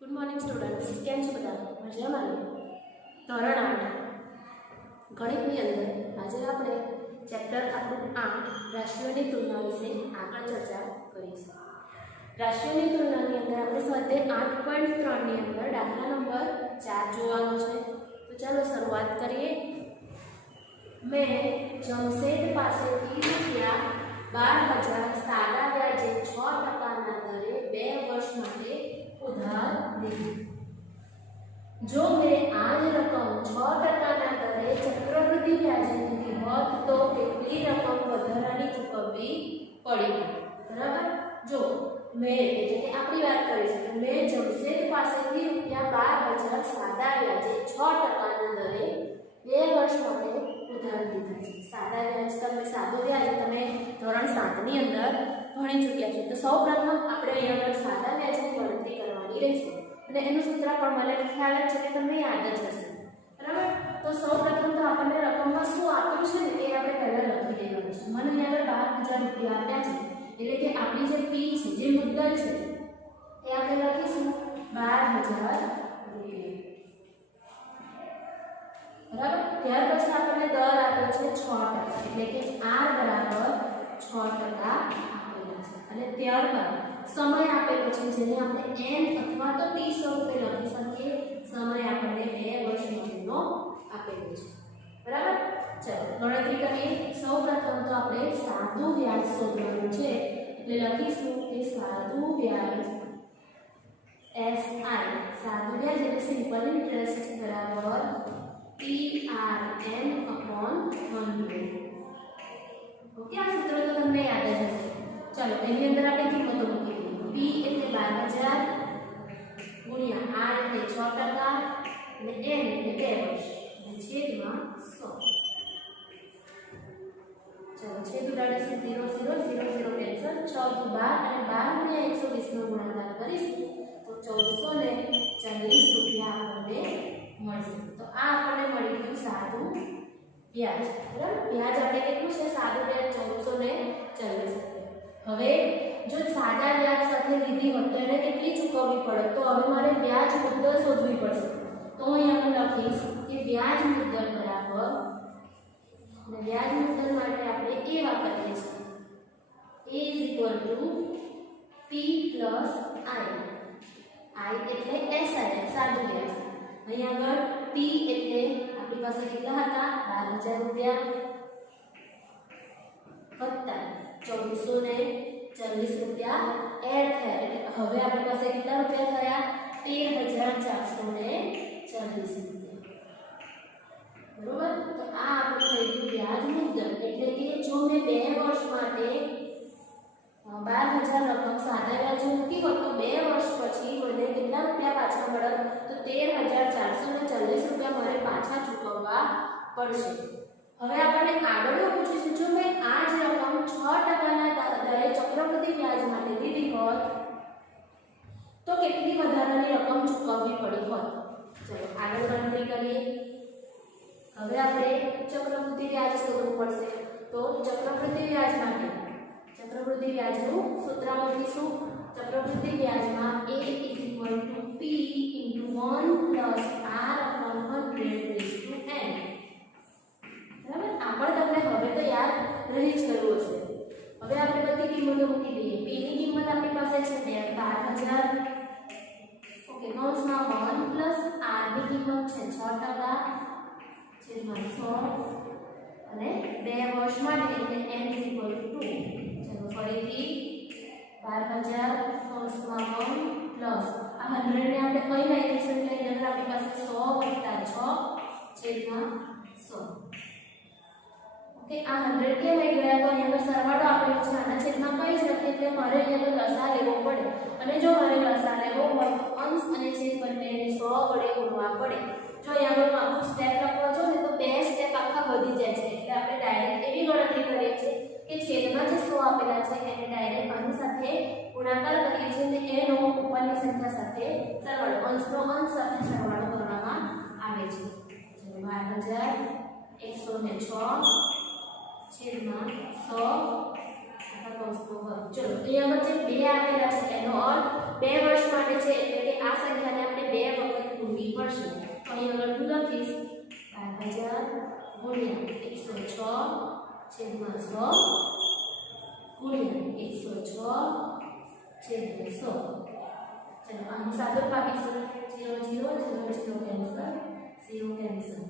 Good morning students, કેમ છો બધા? મજામાં? ધોરણ 8 ગણિતની અંદર આજે આપણે ચેપ્ટર આપણું 8 રાશિઓની તુલના વિશે આગળ ચર્ચા કરીશું. રાશિઓની તુલનાની અંદર આપણે સ્વાધ્યાય 8.3 ની અંદર દાખલા નંબર 4 જોવાનો છે. તો ચાલો શરૂઆત કરીએ. મેં જમશેદ પાસેથી રૂપિયા 12,000 સાદા વ્યાજે 6% દરે 2 વર્ષ માટે ઉધાર લીધી. જો મેં આ જ રકમ 6% દરે ચક્રવૃદ્ધિ વ્યાજે લીધી હોત તો કેટલી રકમ વધારાની ચૂકવવી પડી? બરાબર. જો મેં એટલે કે આપણી વાત કરી છે, મેં જમશેદ પાસેથી રૂપિયા 12,000 સાદા વ્યાજે 6% દરે 2 વર્ષ માટે ઉધાર લીધા છે. સાદા વ્યાજ તમે સાદો વ્યાજ તમે ધોરણ 7 ની અંદર ભણી ચૂક્યા છો. તો સૌપ્રથમ આપણે અહીંયા આગળ સાદા વ્યાજની ગણતરી કરવાની રહેશે અને એનું સૂત્ર પણ મને ખ્યાલ જ છે કે તમને યાદ જ હશે. બરાબર. તો સૌપ્રથમ તો આપણને રકમમાં શું આપ્યું છે ને એ આપણે પહેલા લખી દેવાનું છે. મને અહીંયા આગળ 12,000 રૂપિયા આપ્યા છે એટલે કે આપણી જે પી છે, જે મુદ્દલ છે એ આપણે લખીશું 12,000 રૂપિયા. બરાબર. ત્યાર પછી આપણને દર આપ્યો છે 6%, એટલે કે r બરાબર 6% આપેલા છે. અને ત્યારબાદ સમય આપેલો છે જેને આપણે n અથવા તો t સ્વરૂપે લખી શકીએ. સમય આપણને 2 વર્ષ માટેનો આપેલો છે. બરાબર. ચલો ગણતરી કરીએ. સૌપ્રથમ તો આપણે સાદું વ્યાજ શોધવાનું છે એટલે લખીશું કે સાદું વ્યાજ SI, સાદું વ્યાજ એટલે સિમ્પલ ઇન્ટરેસ્ટ બરાબર TRN/100. ઓકે, આ સૂત્ર તો તમને યાદ જ હશે. ચાલો એની અંદર આપણે કિંમતો મૂકી દઈએ. P એટલે 12,000 ગુણ્યા R એટલે 6% અને N એટલે 2 વર્ષ અને છેદમાં 100. ચાલો છેદ ઉડાડીશું. 0 0 0 0 કેન્સલ. 6 × 12 અને 12 ગુણ્યા 120 નો ગુણાકાર કરીશું તો 1440 રૂપિયા આપણને મળશે. તો આ આપણને મળી ગયું સાદું વ્યાજ. બરાબર. વ્યાજ આપણે કેટલું છે? સાદું વ્યાજ 1440. હવે જો સાદા વ્યાજ સાથે લીધી હોત તો એને કેટલી ચૂકવવી પડે? તો હવે મારે વ્યાજ મુદ્દલ શોધવી પડશે. તો અહીં આપણે લખીશ કે વ્યાજ મુદ્દલ બરાબર, અને વ્યાજ મુદ્દલ માટે આપણે a વાપરીએ છીએ. a = p + i. i એટલે SI, સાદું વ્યાજ. અહીં આગળ p એટલે આપણી પાસે કેટલા હતા? 12,000 રૂપિયા વત્તા 1440 રૂપિયા એડ થયા એટલે હવે આપણી પાસે કેટલા રૂપિયા થયા? 13,440 રૂપિયા. બરોબર. તો આ આપણું થઈ ગયું વ્યાજ મુદ્દલ. એટલે કે જો મેં 2 વર્ષ માટે 12,000 રકમ સાદા વ્યાજે મૂકી હોત તો 2 વર્ષ પછી મને કેટલા રૂપિયા પાછા મળત? તો 13,440 રૂપિયા મારે પાછા ચૂકવવા પડશે. હવે આપણને આગળનું પૂછ્યું છે, જો મેં આ જ રકમ 6%ના દરે ચક્રવૃદ્ધિ વ્યાજ માટે લીધી હોત તો કેટલી વધારાની રકમ ચૂકવવી પડી હોત? ચલો આગળ ગણતરી કરીએ. હવે આપણે ચક્રવૃદ્ધિ વ્યાજ શોધવું પડશે. તો ચક્રવૃદ્ધિ વ્યાજ માટે ચક્રવૃદ્ધિ વ્યાજનું સૂત્ર મૂકીશું. ચક્રવૃદ્ધિ વ્યાજમાં a = p × 1 + r/100/n. બરાબર. આ પણ તમને હવે તો યાદ રહી જ ગયું હશે. હવે આપણે બધી કિંમતો મૂકી દઈએ. p ની કિંમત આપણી પાસે છે 12,000. ઓકે, કૌંસમાં 1 + r ની કિંમત છે 6% છેદમાં 100 અને 2 વર્ષ માટે એટલે n = 2. ચલો ફરીથી 12,000 કૌંસમાં 1 પ્લસ આ 100 ને આપણે કઈ લઈશું એટલે અહીંયા આપણી પાસે 100 + 6 છેદમાં 100. ઓકે, આ 100 કેમ આવી ગયા? તો અહીંયા સરવાળો આપેલો છે, આના છેદમાં કઈ જ નથી એટલે મારે અહીંયા લસા લેવો પડે. અને જો મારે લસા લેવો હોય તો અંશ અને છેદ બંનેને 100 વડે ગુણવા પડે. જો અહીંયા આખું સ્ટેપ લખવા જો ને તો 2 સ્ટેપ આખા વધી જાય છે. એટલે આપણે ડાયરેક્ટ એવી ગણતરી કરીએ છીએ કે છેદમાં જે 100 આપેલા છે એને ડાયરેક્ટ આની સાથે ગુણાકાર કરીએ છીએ અને એનો ઉપરની સંખ્યા સાથે સરવાળો, અંશનો અંશ સાથે સરવાળો કરવામાં આવે છે. ચલો 12,106 છેદમાં 100 આખા કૌંસનો વર્ગ. ચલો અહીંયા વચ્ચે 2 આપેલા છે એનો અર્થ 2 વર્ષ માટે છે એટલે કે આ સંખ્યા 2 વખત ગુણવી પડશે. તો અહીં આગળ હું લખીશ 12000 ગુણ્યા 106/100 ગુણ્યા 106/100. चलो आનું સાદું પાડીશું 0 0 0 0 કેન્સલ 0 કેન્સલ.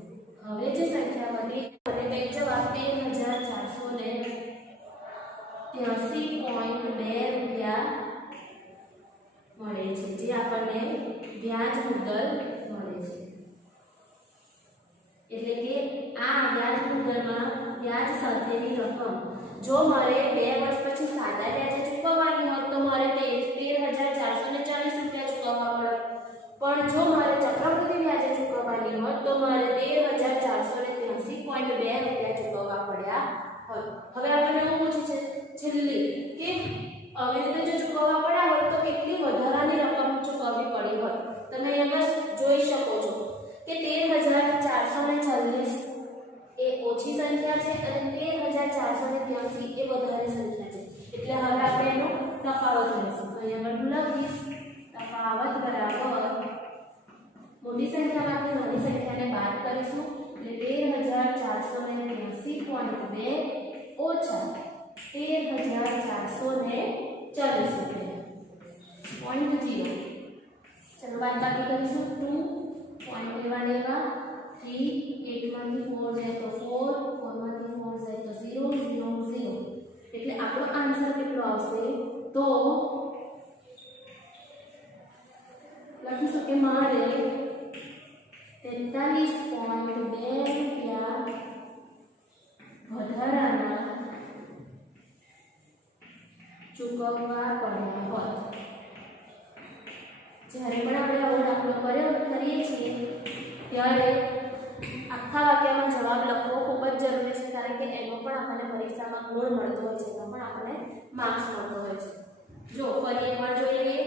હવે જે સંખ્યા બની અને કઈ જવાબ 13483.2 રૂપિયા મળે છે, જે આપણને વ્યાજ મુદ્દલ મળે છે. એટલે કે આ વ્યાજ મુદ્દલમાં વ્યાજ સાથેની રકમ જો મારે 2 વર્ષ પછી સાદા વ્યાજે ચૂકવવાની હોય તો મારે 13440 રૂપિયા ચૂકવવા પડે, પણ જો મારે ચક્રવૃદ્ધિ વ્યાજે ચૂકવવાની હોય તો મારે 13483.2 રૂપિયા ચૂકવવા પડ્યા હોય. હવે આપણને એવું પૂછે છે છેલ્લી કે આવી રીતે જો ચૂકવવા પડ્યા હોય તો કેટલી વધારાની રકમ ચૂકવવી પડી હોય. તમે અહીંયા જોઈ શકો છો કે 13440 એ ઓછી સંખ્યા છે અને 13483 એ વધારે સંખ્યા છે. એટલે હવે આપણે એનો તફાવત લઈશું. તો અહીંયા હું લખીશ તફાવત બરાબર મોટી સંખ્યામાંથી નાની સંખ્યાને બાદ કરીશું એટલે 13483.2 ઓછા 13440 રૂપિયા 0. चलो बात बाकी करीશું 2 पॉइंट लेवा 3 8 માંથી 4 જાય તો 4 4 માંથી 4 જાય તો 0 0 0. એટલે આપણો આન્સર કેટલો આવશે તો લખીશું કે મારે 43.2 રૂપિયા વધારાના ચૂકવવા પડ્યા હોત. જ્યારે પણ આપણે આવો દાખલો કરીએ છીએ ત્યારે આખા વાક્યમાં જવાબ લખવો ખૂબ જ જરૂરી છે, કારણ કે એનો પણ આપણને પરીક્ષામાં ગુણ મળતો હોય છે, એનો પણ આપણને માર્ક્સ મળતો હોય છે. જો ફરી એકવાર જોઈ લઈએ.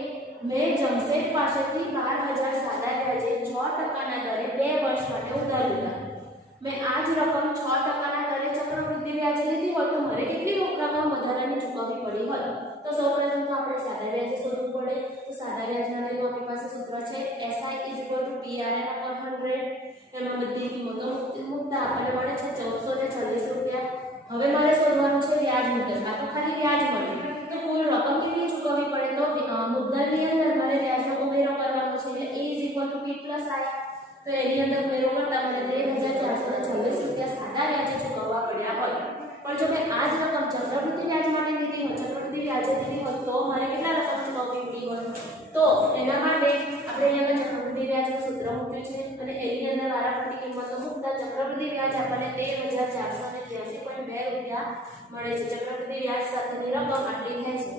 મેં જમશેદ પાસેથી 12000 સાદા વ્યાજે 6% દરે 2 વર્ષ માટે ઉધાર લીધા. મેં આ જ રકમ 6% દરે ચક્રવૃદ્ધિ વ્યાજે લીધી હોય તો મારે કેટલી રકમ વધારાની ચૂકવવી પડી હોત. તો સૌપ્રથમ તો આપણે સાદા વ્યાજે શોધવું પડે. તો સાદા વ્યાજના માટે આપણી પાસે સૂત્ર છે SI = PRN/100. એમાં બધી કિંમતો મૂકતા આપણને મળે છે 1440 રૂપિયા. હવે મારે શોધવાનું છે વ્યાજ મુદ્દલ. આ તો ખાલી વ્યાજ મળે તો કુલ રકમ કેટલી ચૂકવવી પડે તો મુદ્દલની અંદર મારે વ્યાજનો ઉમેરો કરવાનો છે એટલે A = P + I. તો એની અંદર ઉમેરો કરતા મને 2440 રૂપિયા સાદા વ્યાજે ચૂકવવા પડ્યા હોય. પણ જો મેં આ જ રકમ ચક્રવૃદ્ધિ વ્યાજ માટે લીધી હોય, ચક્રવૃદ્ધિ વ્યાજે લીધી હોય તો મારે કેટલા રકમ ચૂકવવી પડી હોય. તો એના માટે આપણે અહીંયા ચક્રવૃદ્ધિ વ્યાજનું સૂત્ર મૂક્યું છે અને એની અંદર વારાફરતી કિંમતો મૂકતા ચક્રવૃદ્ધિ વ્યાજ આપણને 13483.2 રૂપિયા મળે છે. ચક્રવૃદ્ધિ વ્યાજ સાથેની રકમ આટલી થાય છે.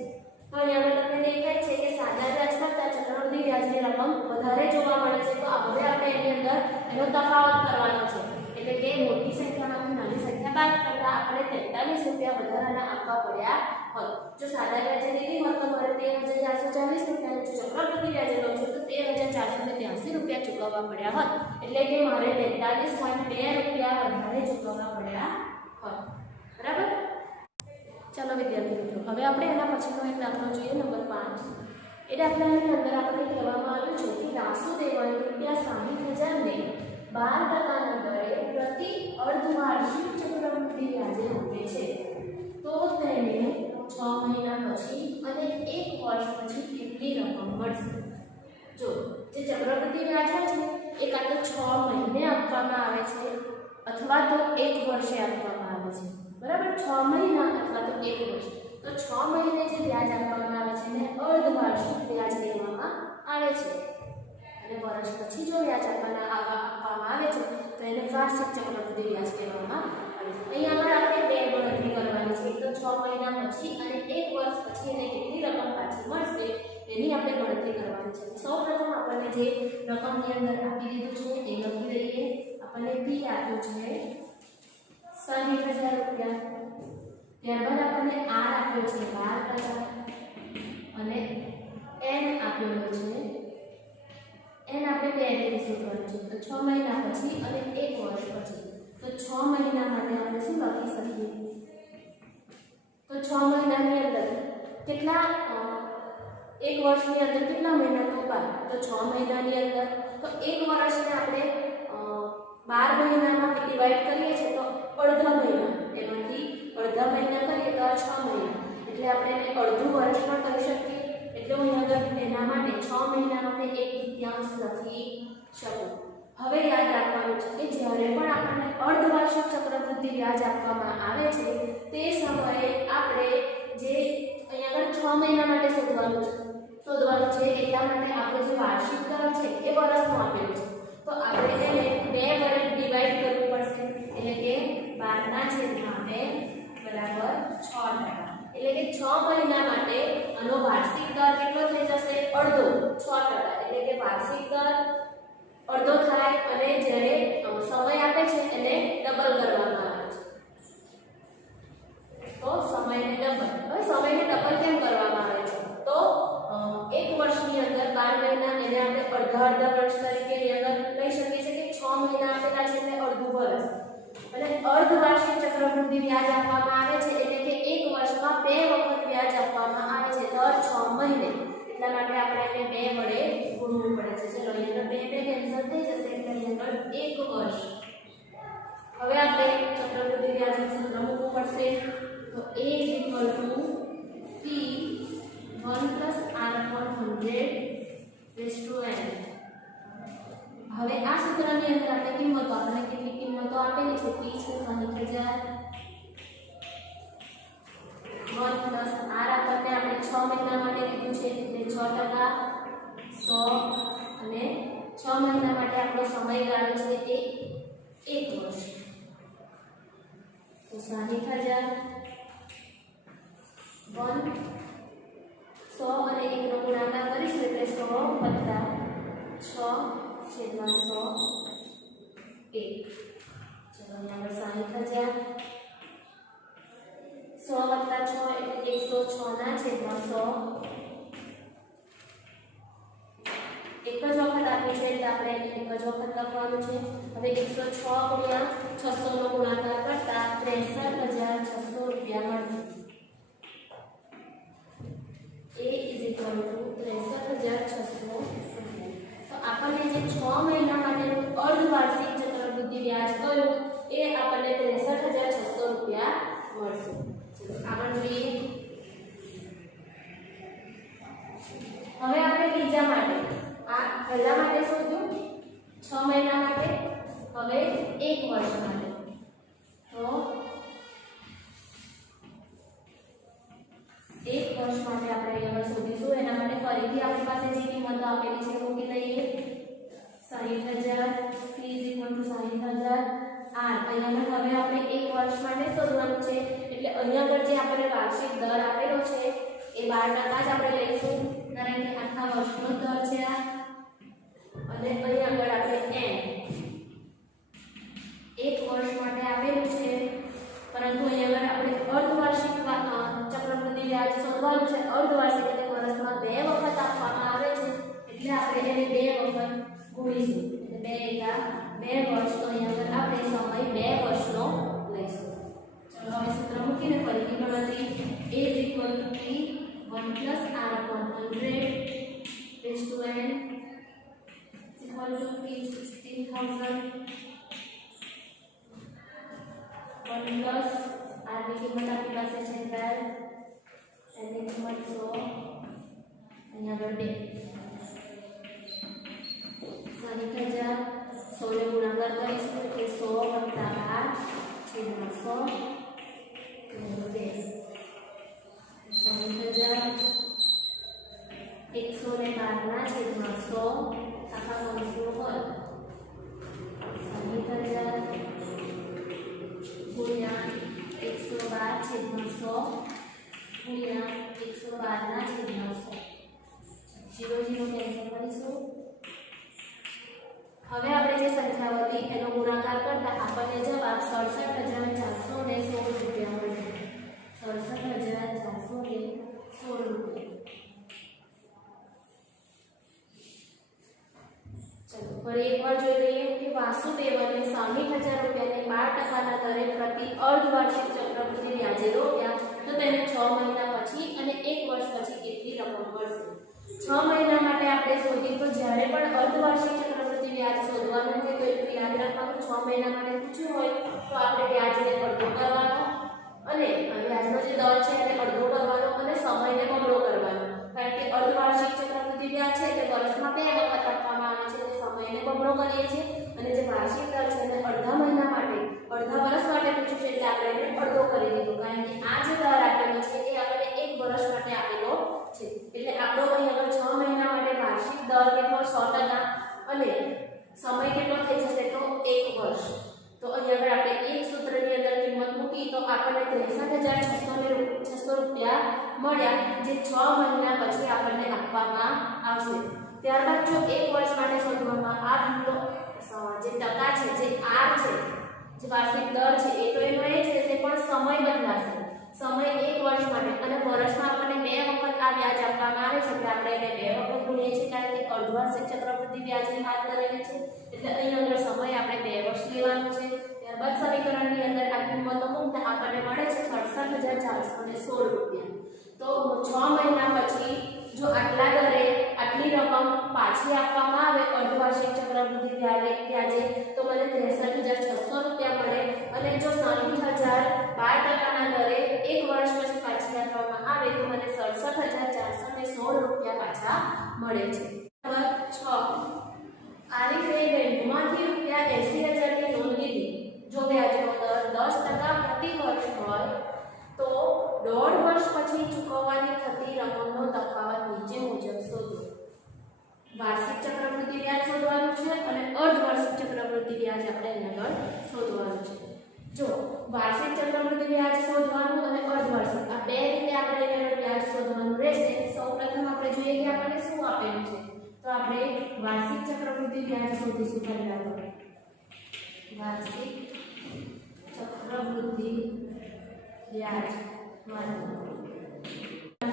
તો અહીંયા તમને દેખાય છે કે સાદા વ્યાજ કરતાં ચક્રવૃદ્ધિ વ્યાજની રકમ વધારે જોવા મળે છે. તો હવે આપણે એની અંદર એનો તફાવત કરવાનો છે, એટલે કે મોટી સંખ્યામાંથી નાની સંખ્યા બાદ કરતા આપણે 43 રૂપિયા વધારાના આપવા પડ્યા હોય. જો સાદા વ્યાજે લીધી હોય તો મારે 13440 રૂપિયા, જો ચક્રવૃદ્ધિ વ્યાજે લઉં છું તો 13483 રૂપિયા ચૂકવવા પડ્યા હોય. એટલે કે મારે 43.2 રૂપિયા વધારે ચૂકવવા પડ્યા હોય. બરાબર. ચાલો વિદ્યાર્થી મિત્રો, હવે આપણે એના પછીનો એક દાખલો જોઈએ, નંબર 5. એ દાખલાની અંદર આપણે કહેવામાં આવ્યું છે કે વાસુદેવને ₹60,000 ને 12% દરે પ્રતિ અર્ધવાર્ષિક ચક્રવૃદ્ધિ વ્યાજે મૂકે છે. તો તેને 6 મહિના પછી અને 1 વર્ષ પછી કેટલી રકમ મળશે? જો જે ચક્રવૃદ્ધિ વ્યાજ હોય છે એ કાં તો 6 મહિને આપવામાં આવે છે અથવા તો 1 વર્ષે આપવામાં આવે છે. બરાબર, 6 મહિના અથવા તો 1 વર્ષ. તો 6 મહિને જે વ્યાજ આપવામાં આવે છે એને અર્ધવાર્ષિક વ્યાજ કહેવામાં આવે છે અને વર્ષ પછી જો વ્યાજ આપવામાં આવે છે તો એને વાર્ષિક ચક્રવૃદ્ધિ વ્યાજ કહેવામાં આવે છે. અહીંયા આપણે બે ગણતરી કરવાની છે, એક તો 6 મહિના પછી અને 1 વર્ષ પછી એને કેટલી રકમ પાછી મળશે એની આપણે ગણતરી કરવાની છે. સૌપ્રથમ આપણને જે રકમની અંદર આપી દીધું છે એ લખી દઈએ. આપણને P આપ્યું છે 60,000 રૂપિયા. ત્યારબાદ આપણને R આપ્યો છે 12% અને N આપેલો છે. N આપણે બે રીતે શોધવાનું છે, તો 6 મહિના પછી અને 1 વર્ષ પછી. તો 6 મહિના માટે આપણે શું લખી શકીએ? તો 6 મહિનાની અંદર કેટલા 1 વર્ષની અંદર કેટલા મહિના? તો 12 તો 6 મહિનાની અંદર તો એક વર્ષને આપણે 12 મહિનામાં ડિવાઈડ કરીએ છીએ તો અડધા મહિના, એમાંથી અડધા મહિના કરીએ તો 6 મહિના, એટલે આપણે એને અડધું વર્ષ પણ કહી શકીએ. એટલે હું અહીંયા એના માટે 6 મહિના માટે 1/3 લખી શકું. હવે યાદ રાખવાનું છે કે જ્યારે પણ આપણને અર્ધવાર્ષિક ચક્રવૃદ્ધિ વ્યાજ આપવામાં આવે છે તે સમયે આપણે જે અહીંયા આગળ 6 મહિના માટે શોધવાનું છે એટલા માટે આપણો જે વાર્ષિક દર છે એ વર્ષમાં આપેલું છે, તો આપણે એને 2 વડે ડિવાઈડ કરવું પડશે, એટલે કે 12/2 બરાબર 6%. એટલે કે 6 મહિના માટે આનો વાર્ષિક દર કેટલો થઈ જશે? અડધો, 6%. એટલે કે વાર્ષિક દર અડધો થાય અને જ્યારે સમય આપે છે એને ડબલ કરવામાં આવે છે, તો સમયને ડબલ. હવે સમયને ડબલ કેમ કરવામાં આવે છે? તો એક વર્ષની અંદર 12 મહિના એને આપણે અડધા વર્ષ તરીકે લઈ શકીએ છીએ કે 6 મહિના આપેલા છે એટલે અડધું વર્ષ, અને અર્ધવાર્ષિક ચક્રવૃદ્ધિ વ્યાજ આપવામાં આવે છે એટલે કે એક વર્ષમાં 2 વખત વ્યાજ આપવામાં આવે છે દર 6 મહિને. એટલા માટે આપણે એને 2 વડે ગુણવું પડે છે. ચલો અહીંયા 2 કેન્સલ થઈ જશે એટલે અહીંયા 1 વર્ષ. હવે આપણે ચક્રવૃદ્ધિ વ્યાજનું સૂત્ર મૂકવું પડશે, તો A = P 1 + r/100/n. હવે આ સૂત્રની અંદર આપણે કિંમતો, આપણને કેટલી કિંમતો આપેલી છે? P છે 60,000, 1 + r આપણને આપણે 6 મહિના માટે કીધું છે એટલે 6%, 100 અને 6 મહિના માટે આપણો સમયગાળો છે એ 1 વર્ષ, તો 60,000 1 100 અને 1 નો ગુણાકાર કરીશું એટલે 100 + 6/100 1. ચલો અહીંયા 60,000 100 + 6 એટલે 106/100. એક જ વખત આપી છે એટલે આપણે એક જ વખત લખવાનું છે. હવે 106 × 600 નો ગુણાકાર કરતા 63,600 રૂપિયા મળશે. A = 63,600 રૂપિયા. તો આપણને જે 6 મહિના માટેનું અર્ધવાર્ષિક ચક્રવૃદ્ધિ વ્યાજ કયું એ આપણને 63,600 રૂપિયા મળશે. ચલો આગળ જોઈએ. હવે આપણે બીજા માટે, આ પહેલા માટે શોધ્યું 6 મહિના માટે, હવે 1 વર્ષ માટે. તો 1 વર્ષ માટે આપણે અહીંયા શોધીશું. એના માટે ફરીથી આપણી પાસે જે કિંમતો આપેલી છે મૂકી દઈએ. 60,000 P = 60,000 r. અહીંયા હવે આપણે 1 વર્ષ માટે શોધવાનું છે એટલે અહીંયા આગળ જે આપણે વાર્ષિક દર આપેલો છે એ 12% જ આપણે લઈશું, કારણ કે આખા વર્ષનો દર છે આ. અને અહીં આગળ આપણે n 1 વર્ષ માટે આપેલું છે, પરંતુ અહીં આગળ આપણે અર્ધવાર્ષિક ચક્રવૃદ્ધિ વ્યાજ શોધવાનું છે. અર્ધવાર્ષિક એટલે વર્ષમાં 2 વખત આપવામાં આવે છે એટલે આપણે એને 2 વખત ગુણીશું, એટલે 2 વર્ષ. તો અહીં આગળ આપણે સમય 2 વર્ષનો લઈશું. ચલો હવે સૂત્ર મૂકીને ફરીથી ગણતરી. A = P 1 + r/100/n = P 16,000 1 + r ની કિંમત આપણી પાસે છે 12, એની કિંમત 100, અહીંયા આગળ 2. 60,000 100 ને ગુણાકાર કરીશું એટલે 100 + 12/100 2. 60,000 112/100 આખા કૌંસનો વર્ગ. 60,000 ગુણ્યા 112/100 ગુણ્યા 112/100. 0 0 કેન્સલ કરીશું. હવે આપણે જે સંખ્યાઓ હતી એનો ગુણાકાર કરતા આપણને જવાબ 67,416 રૂપિયા મળશે. 67,416 રૂપિયા. ચલો ફરી એકવાર જોઈ લઈએ કે વાસુદેવને 60,000 રૂપિયાને 12%ના દરે પ્રતિ અર્ધવાર્ષિક ચક્રવૃદ્ધિ વ્યાજે રોક્યા તો તેને 6 મહિના પછી અને 1 વર્ષ પછી કેટલી રકમ મળશે? 6 મહિના માટે આપણે શોધી તો જ્યારે પણ અર્ધવાર્ષિક ચક્રવૃદ્ધિ વ્યાજ શોધવાનું હોય તો એટલું યાદ રાખવાનું 6 મહિના માટે પૂછ્યું હોય તો આપણે વ્યાજને અડધો કરવાનો અને વ્યાજનો જે દર છે એને અડધો કરવાનો અને સમયને બમણો કરવાનો કારણ કે અર્ધવાર્ષિક ચક્રવૃદ્ધિ વ્યાજ છે એટલે વર્ષમાં 2 વખત આપવામાં આવે છે એટલે સમયને બમણો કરીએ છીએ અને જે વાર્ષિક દર છે એને અડધા મહિના માટે અડધા વર્ષ માટે પૂછ્યું છે એટલે આપણે એને અડધો કરી દીધો કારણ કે આ જે દર આપેલો છે એ આપણે 1 વર્ષ માટે આપેલો છે એટલે આપણો અહીં આગળ 6 મહિના માટે વાર્ષિક દર કેટલો 100% અને સમય કેટલો થઈ જશે તો 1 વર્ષ તો અહીં આગળ આપણે એક સૂત્રની અંદર કિંમત મૂકી તો આપણને 63600 રૂપિયા મળ્યા જે 6 મહિના પછી આપણને આપવામાં આવશે ત્યારબાદ જો 1 વર્ષ માટે શોધવામાં આવેલો જે ટકા છે જે આર છે જે વાર્ષિક દર છે એ તો એનો એ જ રહેશે પણ સમય બદલાશે સમય 1 વર્ષ માટે અને વર્ષમાં આપણને 2 વખત આ વ્યાજ આપવામાં આવે છે એટલે આપણે એને 2 વખત ગુણીએ છીએ કારણ કે અર્ધવાર્ષિક ચક્રવૃદ્ધિ વ્યાજની વાત કરેલી છે એટલે અહીં અંદર સમય આપણે 2 વર્ષ લેવાનો છે ત્યારબાદ સમીકરણની અંદર આ કિંમતો મૂકતા આપણને મળે છે 67416 રૂપિયા તો 6 મહિના પછી જો આટલા દરે આટલી રકમ પાછી આપવામાં આવે અર્ધવાર્ષિક ચક્રવૃદ્ધિ વ્યાજે તો મને 63600 રૂપિયા મળે અને જો 60012% દરે 1 વર્ષ પછી પાછી આપવામાં આવે તો મને 67416 રૂપિયા પાછા મળે છે નંબર 6 આરીફે બેંકમાંથી રૂપિયા 80000 ની લોન લીધી જો વ્યાજનો દર 10% પ્રતિ વર્ષ હોય તો 1.5 વર્ષ પછી ચૂકવવાની થતી રકમનો તફાવત નીચે મુજબ શોધો વાર્ષિક ચક્રવૃદ્ધિ વ્યાજ શોધવાનું છે અને અર્ધવાર્ષિક ચક્રવૃદ્ધિ વ્યાજ આપણે અહીંયા આગળ શોધવાનું છે જો વાર્ષિક ચક્રવૃદ્ધિ વ્યાજ શોધવાનું અને અર્ધવાર્ષિક આ બે રીતે આપણે અહીંયા વ્યાજ શોધવાનું રહેશે સૌપ્રથમ આપણે જોઈએ કે આપણને શું આપેલું છે તો આપણે વાર્ષિક ચક્રવૃદ્ધિ વ્યાજ શોધીશું પહેલા તો વાર્ષિક ચક્રવૃદ્ધિ વ્યાજ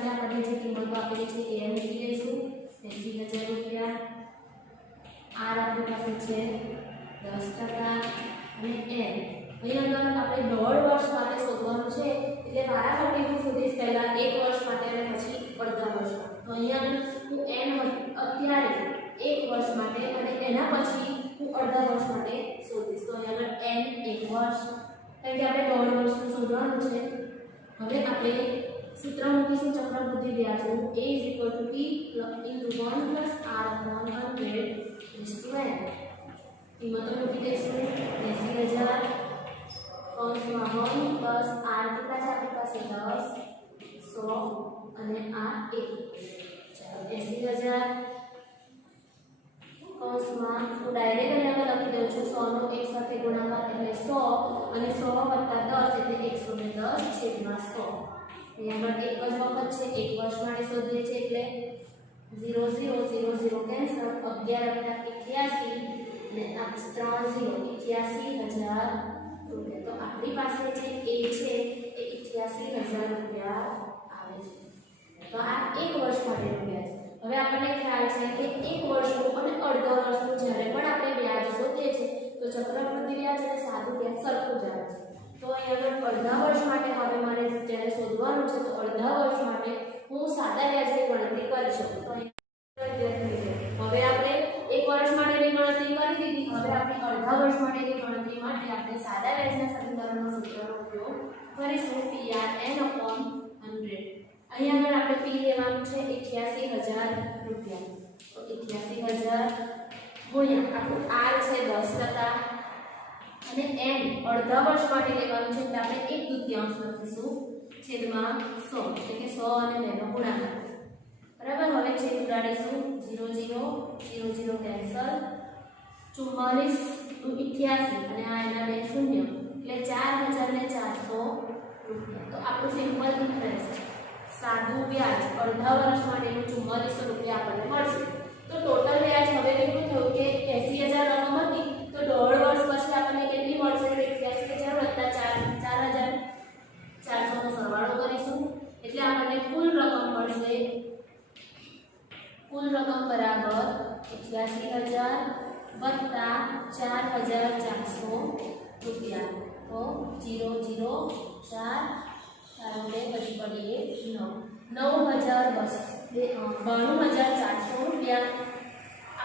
આપણને જે કિંમત આપેલી છે એ મૂકી દઈશું 80000 રૂપિયા આર આપણી પાસે છે 10% અને એન અહીં અંદર આપણે 1.5 વર્ષ માટે શોધવાનું છે એટલે વારાફરતી હું શોધીશ પહેલા 1 વર્ષ માટે અને પછી અડધા વર્ષ તો અહીંયા હું એન અત્યારે 1 વર્ષ માટે અને એના પછી હું અડધા વર્ષ માટે શોધીશ તો અહીંયા એન 1 વર્ષ કારણ કે આપણે 1.5 વર્ષનું શોધવાનું છે હવે આપણે સૂત્ર મૂકીશું ચક્રવૃદ્ધિ વ્યાજનું a = p * 1 + r/100 કિંમતો મૂકી દઈશું 80000 કૌંસમાં 1 + r કેટલા છે આપણી પાસે 10 100 અને આ 1 80000 કૌંસમાં હું ડાયરેક્ટ અહીંયા લખી દઉં છું 100 નો 1 સાથે ગુણાકાર એટલે 100 અને 100 + 10 એટલે 110/100 यहाँ पर एक જ વખત છે 1 વર્ષ માટે શોધીએ છીએ એટલે 0 0 0 0 કેન્સલ 11 + 81 ને આ 3 0 88000 રૂપિયા તો આપણી પાસે જે a છે એ 88000 રૂપિયા આવે છે તો આ 1 વર્ષ માટેનું વ્યાજ હવે આપણને ખ્યાલ છે કે 1 વર્ષનું અને અડધા વર્ષનું જ્યારે પણ આપણે વ્યાજ શોધીએ છીએ તો ચક્રવૃદ્ધિ વ્યાજ અને સાદું વ્યાજ સરખું જ આવે છે તો અહીંયા અડધા વર્ષ માટે હવે મારે જ્યારે શોધવાનું છે તો અડધા વર્ષ માટે હું સાદા વ્યાજની ગણતરી કરી શકું તો હવે આપણે 1 વર્ષ માટેની ગણતરી કરી દીધી હવે આપણે અડધા વર્ષ માટેની ગણતરી માટે આપણે સાદા વ્યાજના સમીકરણનો સૂત્રનો ઉપયોગ કરીશું PRN/100 અહીંયા આગળ આપણે P લેવાનું છે 88000 રૂપિયા તો 88000 ગુણ્યા આપણું R છે 10% અને n અડધા વર્ષ માટે લેવાનું છે એટલે આપણે 1/2 લખીશું છેદમાં 100 એટલે કે 100 અને 2 નો ગુણાકાર બરાબર હવે છેદ ઉડાડીશું 0 0 0 0 કેન્સલ 44 88 અને આ એના બે શૂન્ય એટલે 4400 રૂપિયા તો આપણું સિમ્પલ ડિફરન્સ સાદું વ્યાજ અડધા વર્ષ માટેનું 4400 રૂપિયા આપણને મળશે તો ટોટલ વ્યાજ હવે કેટલું થયું કે 80000 રકમ હતી તો 1.5 વર્ષ પછી આપણને કેટલી મળશે 88000 + 4400 નો સરવાળો કરીશું એટલે આપણને કુલ રકમ મળશે કુલ રકમ બરાબર 88000 + 4400 રૂપિયા તો 0 0 4 4 પછી પડીએ 9 92,400 રૂપિયા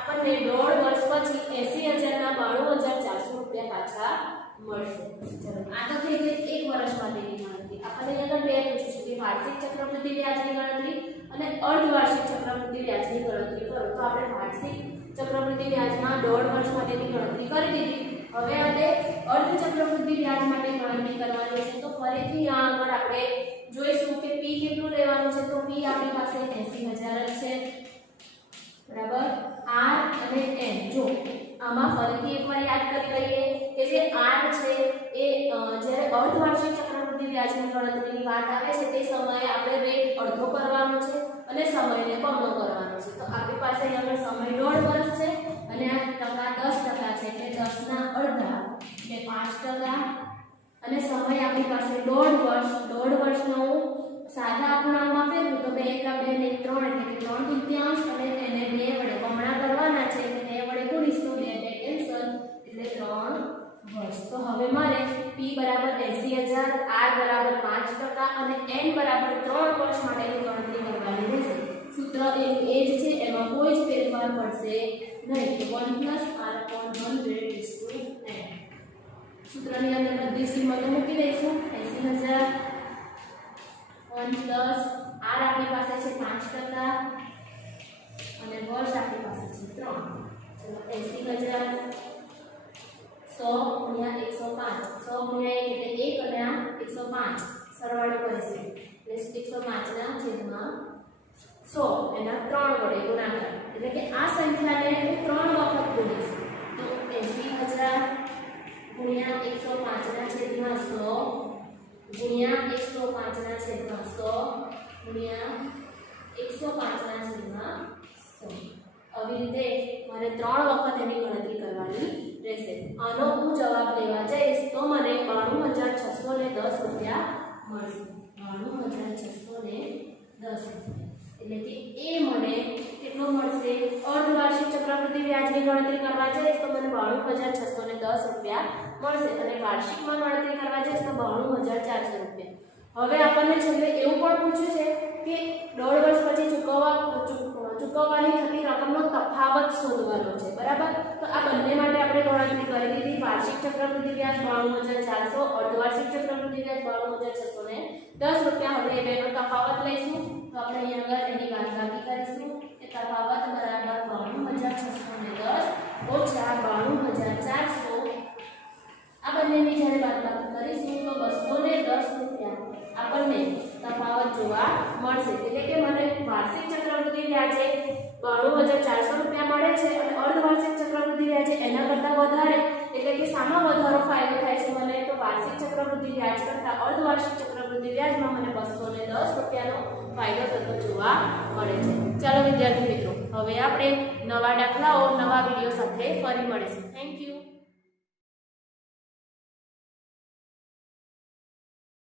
આપણને 1.5 વર્ષ પછી 80,92,400 રૂપિયા પાછા મળશે. ચલો આ તો થઈ ગઈ 1 વર્ષ માટેની ગણતરી. આપણને આગળ બે પૂછ્યું છે કે વાર્ષિક ચક્રવૃદ્ધિ વ્યાજની ગણતરી અને અર્ધવાર્ષિક ચક્રવૃદ્ધિ વ્યાજની ગણતરી કરો. તો આપણે વાર્ષિક ચક્રવૃદ્ધિ વ્યાજમાં 1.5 વર્ષ માટેની ગણતરી કરી દીધી. હવે આપણે અર્ધ ચક્રવૃદ્ધિ વ્યાજ માટે ગણતરી કરવાની છે. તો ફરીથી આ આગળ આપણે જોઈશું કે p કેટલું લેવાનું છે. તો p આપણી પાસે 80,000 જ છે, બરાબર. r અને n, જો આમાં ફરીથી એકવાર યાદ કરી લઈએ કે જે r છે એ જ્યારે અર્ધવાર્ષિક ચક્રવૃદ્ધિ વ્યાજની ગણતરીની વાત આવે છે તે સમયે આપણે રેટ અડધો કરવાનો છે અને સમયને બમણો કરવાનો છે. તો આપણી પાસે અહીં આગળ સમય 1.5 વર્ષ છે અને આ ટકા 10% છે એટલે 10 ના અડધા એટલે 5%, અને સમય આપણી પાસે 1.5 વર્ષ. 1.5 વર્ષનો સાદા અપૂર્ણાંકમાં ફેરવું તો 2 × 2 ને 3 એટલે 3/3 અને એને 2 વડે બમણા કરવાના છે એટલે 2 વડે ગુણીશું, 2 કેન્સલ એટલે 3 વર્ષ. તો હવે મારે p બરાબર 80,000, r બરાબર 5% અને n બરાબર 3 વર્ષ માટેની ગણતરી કરવાની રહેશે. સૂત્ર એ જ છે, એમાં કોઈ જ ફેરફાર પડશે નહીં. તો 1 + r/100 = n. સૂત્રની અંદર બધી કિંમતો મૂકી દઈશું. 80,000 1 + r આપણી પાસે છે 5% અને વર્ષ આપણી પાસે છે 3. ચલો 80,000 100 × 105, 100 × 1 એટલે 1 અને આ 105 સરવાળો કરીશું એટલે 105 ના છેદમાં 100 એના 3 વડે ગુણાકાર, એટલે કે આ સંખ્યાને હું 3 વખત ગુણીશ. તો 80,000 × 105 ના છેદમાં 100 ગુણ્યા 105 ના છેદમાં 100 ગુણ્યા 105 ના છેદમાં 100. આવી રીતે મારે 3 વખત એની ગણતરી કરવાની રહેશે. આનો હું જવાબ લેવા જઈશ તો મને 92,610 રૂપિયા મળશે. 92,610 એટલે કે એ મને કેટલો મળશે? અર્ધવાર્ષિક ચક્રવૃદ્ધિ વ્યાજની ગણતરી કરવા જઈશ તો મને 92,610 રૂપિયા મળશે અને વાર્ષિકમાં ગણતરી કરવા જઈશ તો 92,400 રૂપિયા. હવે આપણને છેલ્લે એવું પણ પૂછ્યું છે કે 1.5 વર્ષ પછી ચૂકવવાની થતી રકમનો તફાવત શોધવાનો છે, બરાબર. તો આ બંને માટે આપણે ગણતરી કરી દીધી. વાર્ષિક ચક્રવૃદ્ધિ વ્યાજ 92,400, અર્ધવાર્ષિક ચક્રવૃદ્ધિ વ્યાજ 92,610 રૂપિયા. હવે એ બેનો તફાવત લઈશું તો આપણે અહીં આગળ એની બાદબાકી કરીશું કે તફાવત બરાબર 92,610 ઓછા 92,400. આ બંનેની જ્યારે બાદબાકી કરીશું તો 210 રૂપિયા આપણને તફાવત જોવા મળશે. એટલે કે મને વાર્ષિક ચક્રવૃદ્ધિ વ્યાજે 92,400 રૂપિયા મળે છે અને અર્ધવાર્ષિક ચક્રવૃદ્ધિ વ્યાજે એના કરતાં વધારે, એટલે કે સામા વધારો ફાયદો થાય છે મને. તો વાર્ષિક ચક્રવૃદ્ધિ વ્યાજ કરતાં અર્ધવાર્ષિક ચક્રવૃદ્ધિ વ્યાજમાં મને 210 રૂપિયાનો ફાયદો થતો જોવા મળે છે. ચાલો વિદ્યાર્થી મિત્રો, હવે આપણે નવા દાખલાઓ નવા વિડીયો સાથે ફરી મળીશું. Thank you.